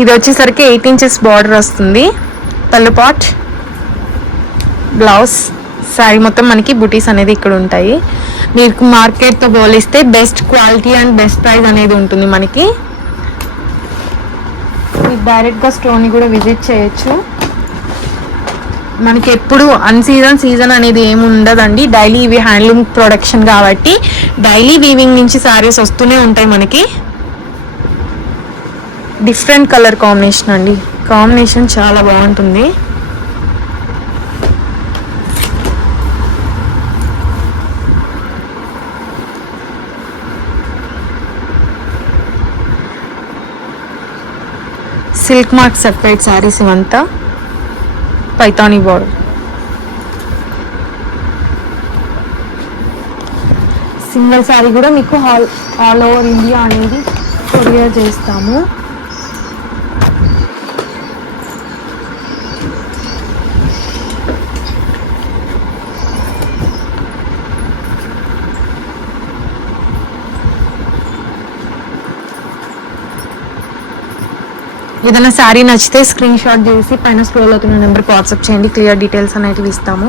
ఇది వచ్చేసరికి 8 inches border వస్తుంది. పళ్ళు పాట్, బ్లౌజ్, శారీ మొత్తం మనకి బుటీస్ అనేది ఇక్కడ ఉంటాయి. మీకు మార్కెట్తో పోలిస్తే best quality and best price అనేది ఉంటుంది మనకి. మీరు డైరెక్ట్గా స్టోర్ని కూడా విజిట్ చేయొచ్చు. మనకి ఎప్పుడు సీజన్ అనేది ఏమి ఉండదండి. డైలీ ఇవి హ్యాండ్లూమ్ ప్రొడక్షన్ కాబట్టి డైలీ వీవింగ్ నుంచి శారీస్ వస్తూనే ఉంటాయి మనకి. డిఫరెంట్ కలర్ కాంబినేషన్ అండి, కాంబినేషన్ చాలా బాగుంటుంది. సిల్క్ మార్క్ సెపరేట్ శారీస్ ఇవంతా. పైతానీ బార్డర్, సింగిల్ శారీ కూడా మీకు ఆల్ ఓవర్ ఇండియా అనేది కొరియర్ చేస్తాము. ఏదైనా శారీ నచ్చితే స్క్రీన్ షాట్ చేసి పైన స్క్రోల్ అవుతున్న నెంబర్కి వాట్సాప్ చేయండి. క్లియర్ డీటెయిల్స్ అనేవి ఇస్తాము.